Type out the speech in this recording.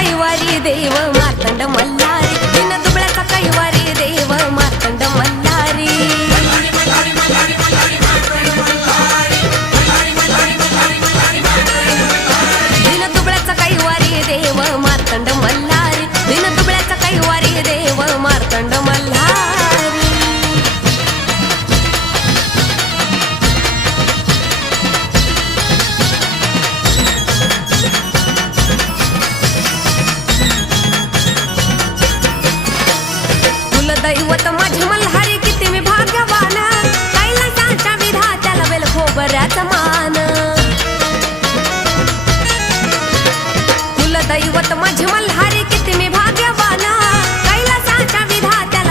कैवारी देव मार्तंड मल्हारी, दीनदुबळ्याचा कैवारी देव मार्तंड मल्हारी. दीनदुबळ्याचा कैवारी देव मार्तंड मल्हारी, दीनदुबळ्याचा कैवारी देव मार्तंड मल्हारी. दैवत माझे मल्हारी किती मी भाग्यवान, कैलासाच्या विधात्याला बेल खोबऱ्याचा मान. कुलदैवत माझे मल्हारी